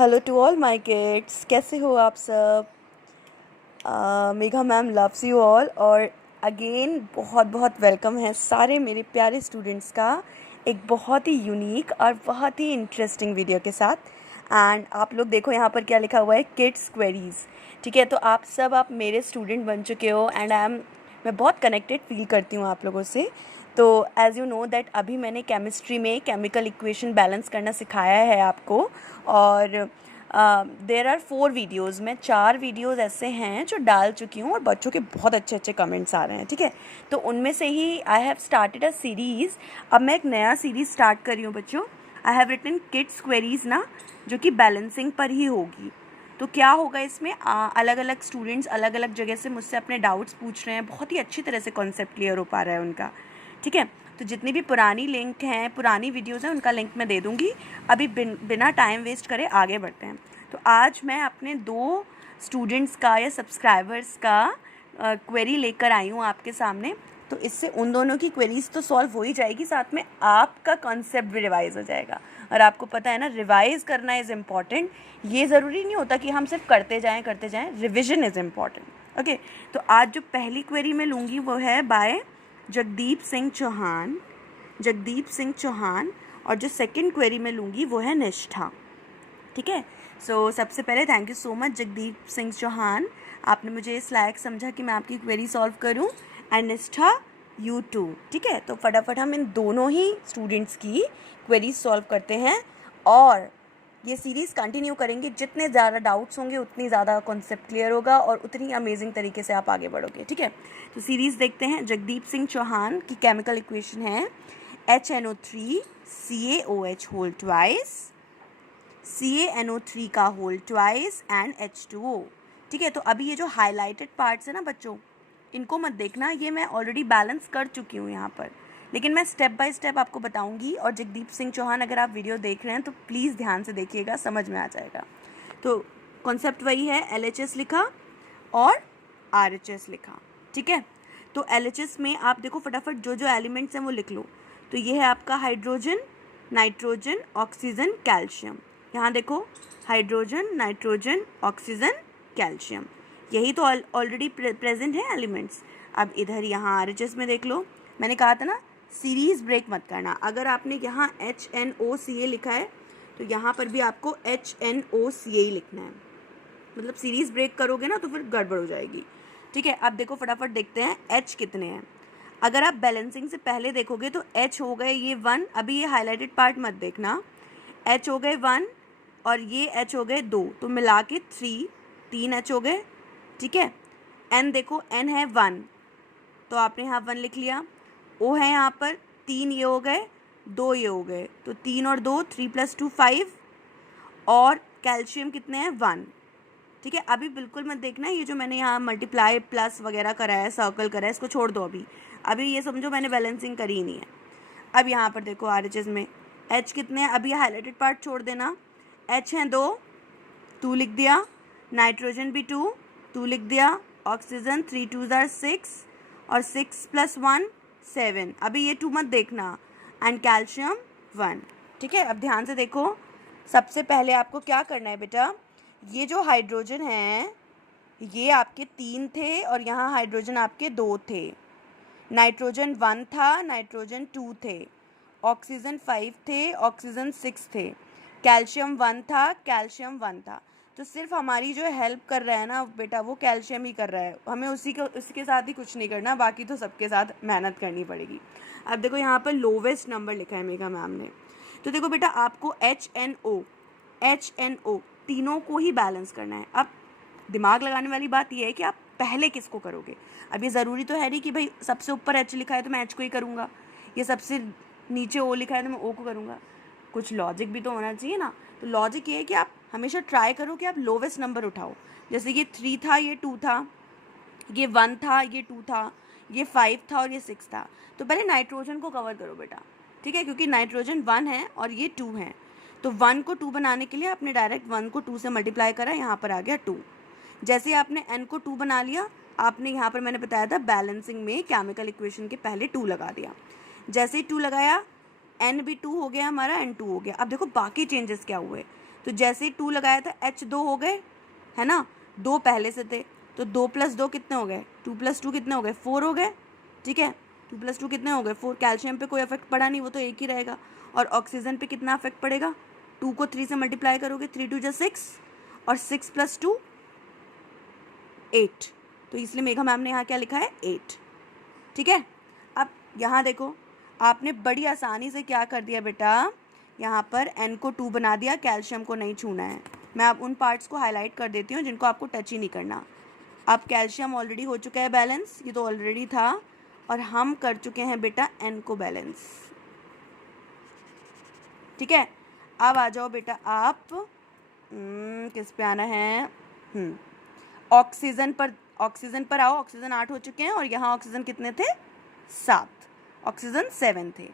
Hello to all my kids, कैसे हो आप सब। Megha ma'am loves you all और अगेन बहुत बहुत वेलकम है सारे मेरे प्यारे स्टूडेंट्स का एक बहुत ही यूनिक और बहुत ही इंटरेस्टिंग वीडियो के साथ। एंड आप लोग देखो यहाँ पर क्या लिखा हुआ है, किड्स क्वेरीज़। ठीक है, तो आप मेरे स्टूडेंट बन चुके हो एंड मैं बहुत कनेक्टेड फील करती हूँ आप लोगों से। तो एज़ यू नो दैट अभी मैंने केमिस्ट्री में केमिकल इक्वेशन बैलेंस करना सिखाया है आपको। और देर आर 4 वीडियोज़, मैं 4 वीडियोज़ ऐसे हैं जो डाल चुकी हूँ और बच्चों के बहुत अच्छे अच्छे कमेंट्स आ रहे हैं। ठीक है, तो उनमें से ही I have started a series. अब मैं एक नया सीरीज़ स्टार्ट कर रही हूँ बच्चों। I have written kids queries ना, जो कि बैलेंसिंग पर ही होगी। तो क्या होगा इसमें, अलग अलग स्टूडेंट्स अलग अलग जगह से मुझसे अपने डाउट्स पूछ रहे हैं, बहुत ही अच्छी तरह से कॉन्सेप्ट क्लियर हो पा रहा है उनका। ठीक है, तो जितनी भी पुरानी लिंक हैं, पुरानी वीडियोज़ हैं, उनका लिंक मैं दे दूँगी। अभी बिना टाइम वेस्ट करे आगे बढ़ते हैं। तो आज मैं अपने 2 स्टूडेंट्स का या सब्सक्राइबर्स का क्वेरी लेकर आई हूँ आपके सामने। तो इससे उन दोनों की क्वेरीज तो सॉल्व हो ही जाएगी, साथ में आपका कॉन्सेप्ट भी रिवाइज हो जाएगा। और आपको पता है ना, रिवाइज करना इज़ इम्पॉर्टेंट। ये ज़रूरी नहीं होता कि हम सिर्फ करते जाएं, रिविजन इज़ इम्पॉर्टेंट। ओके, तो आज जो पहली क्वेरी मैं लूँगी वो है बाय जगदीप सिंह चौहान। और जो सेकंड क्वेरी मैं लूँगी वो है निष्ठा। ठीक है, सो सबसे पहले thank you so much Jagdeep Singh Chauhan, आपने मुझे इस लायक समझा कि मैं आपकी क्वेरी सॉल्व करूं। And Nishtha you too. ठीक है, तो फटाफट हम इन दोनों ही स्टूडेंट्स की क्वेरी सॉल्व करते हैं और ये सीरीज़ कंटिन्यू करेंगे। जितने ज़्यादा डाउट्स होंगे उतनी ज़्यादा कॉन्सेप्ट क्लियर होगा और उतनी अमेजिंग तरीके से आप आगे बढ़ोगे। ठीक है, तो सीरीज़ देखते हैं। जगदीप सिंह चौहान की केमिकल इक्वेशन है HNO3 CaOH whole twice, CaNO3 का होल ट्वाइस एंड H2O। ठीक है, तो अभी ये जो हाईलाइटेड पार्ट्स है ना बच्चों, इनको मत देखना, ये मैं ऑलरेडी बैलेंस कर चुकी हूँ यहाँ पर, लेकिन मैं स्टेप बाय स्टेप आपको बताऊँगी। और जगदीप सिंह चौहान, अगर आप वीडियो देख रहे हैं तो प्लीज़ ध्यान से देखिएगा, समझ में आ जाएगा। तो कॉन्सेप्ट वही है, LHS लिखा और RHS लिखा। ठीक है, तो LHS में आप देखो फटाफट जो जो एलिमेंट्स हैं वो लिख लो। तो ये है आपका हाइड्रोजन, नाइट्रोजन, ऑक्सीजन, कैल्शियम। यहाँ देखो हाइड्रोजन, नाइट्रोजन, ऑक्सीजन, कैल्शियम, यही तो ऑलरेडी प्रेजेंट है एलिमेंट्स। अब इधर यहाँ RHS में देख लो, मैंने कहा था ना सीरीज़ ब्रेक मत करना। अगर आपने यहाँ HNOCA लिखा है तो यहाँ पर भी आपको HNOCA ही लिखना है, मतलब सीरीज़ ब्रेक करोगे ना तो फिर गड़बड़ हो जाएगी। ठीक है, अब देखो फटाफट देखते हैं H कितने हैं। अगर आप बैलेंसिंग से पहले देखोगे तो H हो गए ये 1, अभी ये हाईलाइटेड पार्ट मत देखना। H हो गए 1 और ये H हो गए 2, तो मिला के 3 H हो गए। ठीक है, N देखो, N है 1 तो आपने यहाँ 1 लिख लिया। O है यहाँ पर 3, ये हो गए 2, ये हो गए, तो 3 और 2 3 + 2 5। और कैल्शियम कितने हैं 1। ठीक है, अभी बिल्कुल मत देखना, ये जो मैंने यहाँ मल्टीप्लाई प्लस वगैरह करा है, सर्कल करा है, इसको छोड़ दो। अभी ये समझो मैंने बैलेंसिंग करी ही नहीं है। अब यहाँ पर देखो RHS में H कितने हैं, अभी हाईलाइटेड पार्ट छोड़ देना। H हैं 2 लिख दिया, नाइट्रोजन भी 2 लिख दिया, ऑक्सीजन 3 2 6 और 6 + 1 7, अभी ये 2 मत देखना, एंड कैल्शियम 1। ठीक है, अब ध्यान से देखो, सबसे पहले आपको क्या करना है बेटा, ये जो हाइड्रोजन हैं ये आपके 3 थे और यहाँ हाइड्रोजन आपके 2 थे। नाइट्रोजन 1 था, नाइट्रोजन 2 थे, ऑक्सीजन 5 थे, ऑक्सीजन 6 थे, कैल्शियम 1 था, कैल्शियम 1 था। तो सिर्फ हमारी जो हेल्प कर रहा है ना बेटा, वो कैल्शियम ही कर रहा है, हमें उसके साथ ही कुछ नहीं करना, बाकी तो सबके साथ मेहनत करनी पड़ेगी। अब देखो यहाँ पर लोवेस्ट नंबर लिखा है मेघा मैम ने। तो देखो बेटा, आपको HNO तीनों को ही बैलेंस करना है। अब दिमाग लगाने वाली बात यह है कि आप पहले किसको करोगे। अब ये ज़रूरी तो है नहीं कि भाई सबसे ऊपर H लिखा है तो मैं H को ही करूँगा, ये सबसे नीचे O लिखा है तो मैं O को करूँगा। कुछ लॉजिक भी तो होना चाहिए ना। तो लॉजिक ये है कि आप हमेशा ट्राई करो कि आप लोवेस्ट नंबर उठाओ। जैसे ये 3 था, ये 2 था, ये 1 था, ये 2 था, ये 5 था और ये 6 था। तो पहले नाइट्रोजन को कवर करो बेटा। ठीक है, क्योंकि नाइट्रोजन 1 है और ये 2 है, तो 1 को 2 बनाने के लिए आपने डायरेक्ट 1 को 2 से मल्टीप्लाई करा, यहाँ पर आ गया 2। जैसे आपने N को 2 बना लिया, आपने यहाँ पर मैंने बताया था बैलेंसिंग में केमिकल इक्वेशन के पहले 2 लगा दिया। जैसे ही 2 लगाया, N भी 2 हो गया हमारा, N2 हो गया। अब देखो बाकी चेंजेस क्या हुए। तो जैसे ही 2 लगाया था H2 हो गए, है ना, 2 पहले से थे, तो 2 + 2 कितने हो गए, 2 + 2 कितने हो गए, 4 हो गए। ठीक है, 2 + 2 कितने हो गए, 4। कैल्शियम पे कोई इफेक्ट पड़ा नहीं, वो तो एक ही रहेगा। और ऑक्सीजन पे कितना इफेक्ट पड़ेगा, 2 को 3 से मल्टीप्लाई करोगे, 3 × 2 = 6, और 6 + 2 8। तो इसलिए मेघा मैम ने यहाँ क्या लिखा है, 8। ठीक है, अब यहाँ देखो आपने बड़ी आसानी से क्या कर दिया बेटा, यहाँ पर N को 2 बना दिया, कैल्शियम को नहीं छूना है। मैं अब उन पार्ट्स को हाईलाइट कर देती हूँ जिनको आपको टच ही नहीं करना। अब कैल्शियम ऑलरेडी हो चुका है बैलेंस, ये तो ऑलरेडी था, और हम कर चुके हैं बेटा N को बैलेंस। ठीक है, अब आ जाओ बेटा आप किस पे आना है, ऑक्सीजन पर आओ। ऑक्सीजन 8 हो चुके हैं, और यहाँ ऑक्सीजन कितने थे, 7, ऑक्सीजन 7 थे।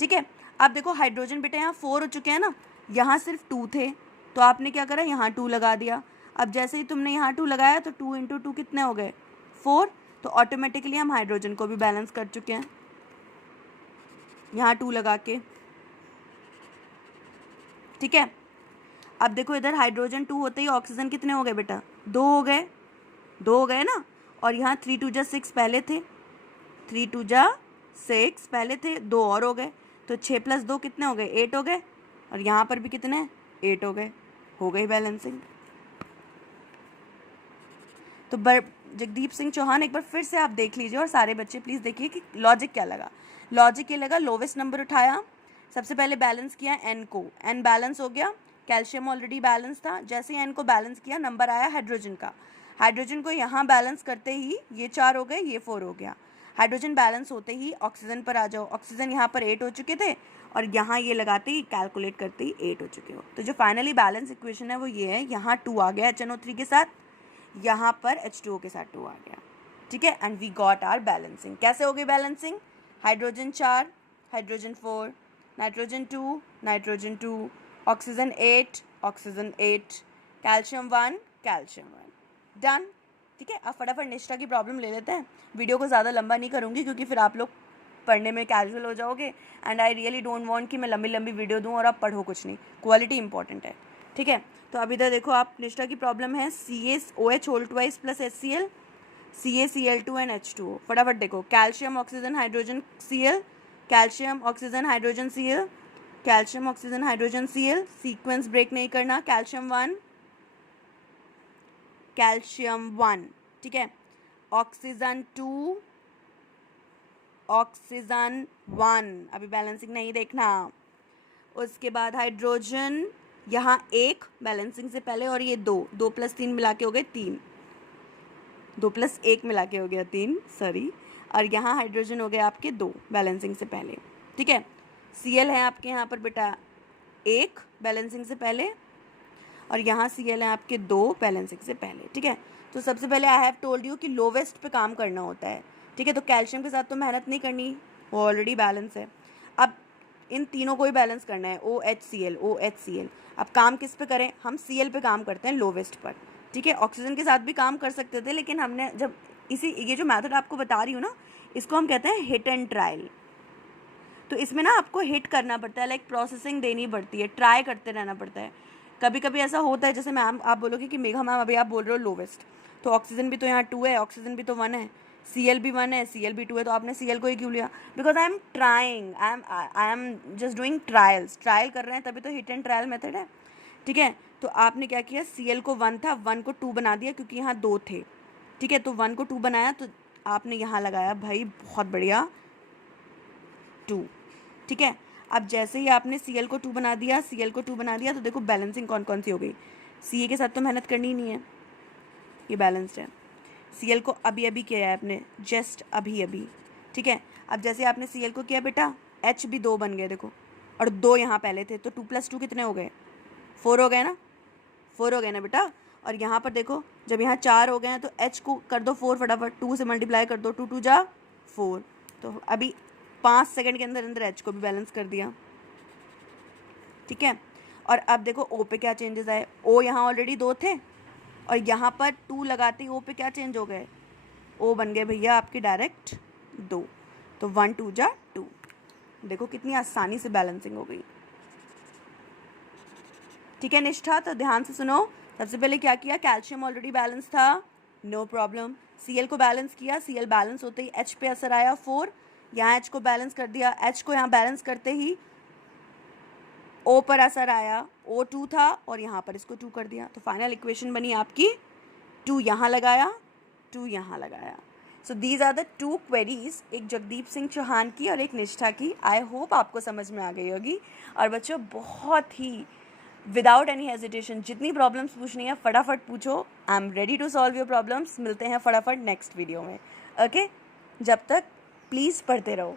ठीक है, अब देखो हाइड्रोजन बेटा यहाँ 4 हो चुके हैं ना, यहाँ सिर्फ 2 थे, तो आपने क्या करा, यहाँ 2 लगा दिया। अब जैसे ही तुमने यहाँ 2 लगाया तो 2 × 2 कितने हो गए, 4। तो ऑटोमेटिकली हम हाइड्रोजन को भी बैलेंस कर चुके हैं यहाँ 2 लगा के। ठीक है, अब देखो इधर हाइड्रोजन 2 होते ही ऑक्सीजन कितने हो गए बेटा, 2 हो गए, 2 हो गए ना। और यहाँ 3 × 2 = 6 पहले थे, 3 × 2 = 6 पहले थे, 2 और हो गए, तो 6 + 2 कितने हो गए, 8 हो गए। और यहाँ पर भी कितने, 8 हो गई बैलेंसिंग। तो जगदीप सिंह चौहान एक बार फिर से आप देख लीजिए, और सारे बच्चे प्लीज़ देखिए कि लॉजिक क्या लगा। लॉजिक ये लगा, लोवेस्ट नंबर उठाया, सबसे पहले बैलेंस किया N को, N बैलेंस हो गया, कैल्शियम ऑलरेडी बैलेंस था। जैसे ही N को बैलेंस किया, नंबर आया हाइड्रोजन का, हाइड्रोजन को यहाँ बैलेंस करते ही ये 4 हो गए, ये 4 हो गया। हाइड्रोजन बैलेंस होते ही ऑक्सीजन पर आ जाओ, ऑक्सीजन यहाँ पर 8 हो चुके थे, और यहाँ ये लगाते ही कैलकुलेट करते ही 8 हो चुके हो। तो जो फाइनली बैलेंस इक्वेशन है वो ये है, यहाँ 2 आ गया HNO3 के साथ, यहाँ पर H2O के साथ 2 आ गया। ठीक है, and we got our balancing. कैसे हो गई balancing, hydrogen 4, hydrogen 4, nitrogen 2, nitrogen 2, oxygen 8, oxygen 8, calcium 1, calcium 1, done. ठीक है, अब फटाफट निष्ठा की प्रॉब्लम ले लेते हैं। वीडियो को ज़्यादा लंबा नहीं करूँगी क्योंकि फिर आप लोग पढ़ने में कैजुअल हो जाओगे, and I really don't want कि मैं लंबी लंबी वीडियो दूँ और आप पढ़ो कुछ नहीं, क्वालिटी इंपॉर्टेंट है। ठीक है, तो अब इधर देखो आप, निष्ठा की प्रॉब्लम है CaOH whole twice plus HCl, CaCl2 and H2O। फटाफट देखो, calcium oxygen hydrogen Cl, calcium oxygen hydrogen Cl, calcium oxygen hydrogen Cl, sequence break नहीं करना, कैल्शियम 1, कैल्शियम 1। ठीक है, ऑक्सीजन 2, ऑक्सीजन 1, अभी बैलेंसिंग नहीं देखना। उसके बाद हाइड्रोजन यहाँ 1 बैलेंसिंग से पहले, और ये 2, 2 + 3 मिला के हो गए 3, 2 + 1 मिला के हो गया 3, सॉरी। और यहाँ हाइड्रोजन हो गया आपके 2 बैलेंसिंग से पहले। ठीक है, Cl है आपके यहाँ पर बेटा 1 बैलेंसिंग से पहले, और यहाँ Cl है आपके 2 बैलेंसिंग से पहले। ठीक है, तो सबसे पहले आई हैव टोल्ड यू कि लोवेस्ट पे काम करना होता है। ठीक है, तो कैल्शियम के साथ तो मेहनत नहीं करनी, वो ऑलरेडी बैलेंस है। अब इन तीनों को ही बैलेंस करना है, OHCl, OHCl। अब काम किस पे करें, हम Cl पे काम करते हैं, लोवेस्ट पर। ठीक है, ऑक्सीजन के साथ भी काम कर सकते थे, लेकिन हमने जब ये जो मेथड आपको बता रही हूँ ना, इसको हम कहते हैं हिट एंड ट्रायल। तो इसमें ना आपको हिट करना पड़ता है, लाइक प्रोसेसिंग देनी पड़ती है, ट्राई करते रहना पड़ता है। कभी कभी ऐसा होता है, जैसे मैम आप बोलोगे कि मेघा मैम अभी आप बोल रहे हो लोवेस्ट, तो ऑक्सीजन भी तो यहाँ 2 है, ऑक्सीजन भी तो 1 है, Cl भी 1 है, Cl भी 2 है, तो आपने Cl को ही क्यों लिया, because I am trying, I am just doing trials, trial कर रहे हैं, तभी तो हिट एंड ट्रायल मेथड है। ठीक है, तो आपने क्या किया, Cl को 1 था, 1 को 2 बना दिया क्योंकि यहाँ 2 थे। ठीक है, तो 1 को 2 बनाया, तो आपने यहाँ लगाया भाई, बहुत बढ़िया, 2। ठीक है, अब जैसे ही आपने Cl को 2 बना दिया, Cl को 2 बना दिया, तो देखो बैलेंसिंग कौन कौन सी हो गई। Ca के साथ तो मेहनत करनी ही नहीं है, ये बैलेंस्ड है। Cl को अभी अभी किया है आपने, जस्ट अभी अभी। ठीक है, अब जैसे आपने Cl को किया बेटा, H भी 2 बन गए देखो, और 2 यहाँ पहले थे, तो 2 + 2 कितने हो गए, 4 हो गए ना, 4 हो गए ना बेटा। और यहाँ पर देखो, जब यहाँ 4 हो गए हैं, तो H को कर दो 4, फटाफट 2 से मल्टीप्लाई कर दो, 2 × 2 = 4। तो अभी 5 सेकंड के अंदर अंदर H को भी बैलेंस कर दिया। ठीक है, और अब देखो O पे क्या चेंजेस आए, O यहाँ ऑलरेडी 2 थे, और यहाँ पर 2 लगाते ही O पे क्या चेंज हो गए, O बन गए भैया आपके डायरेक्ट 2, तो 1 × 2 = 2। देखो कितनी आसानी से बैलेंसिंग हो गई। ठीक है निष्ठा, तो ध्यान से सुनो। सबसे पहले क्या किया, कैल्शियम ऑलरेडी बैलेंस था, नो प्रॉब्लम। Cl को बैलेंस किया, Cl बैलेंस होते ही H पे असर आया 4, यहाँ H को बैलेंस कर दिया, H को यहाँ बैलेंस करते ही O पर असर आया, O2 था और यहाँ पर इसको 2 कर दिया, तो फाइनल इक्वेशन बनी आपकी 2 यहाँ लगाया, 2 यहाँ लगाया। So these are the 2 queries, एक जगदीप सिंह चौहान की और एक निष्ठा की। आई होप आपको समझ में आ गई होगी। और बच्चों बहुत ही विदाउट एनी हेजिटेशन जितनी प्रॉब्लम्स पूछनी है फटाफट पूछो। I am ready to solve your problems. मिलते हैं फटाफट नेक्स्ट वीडियो में। ओके, जब तक प्लीज़ पढ़ते रहो।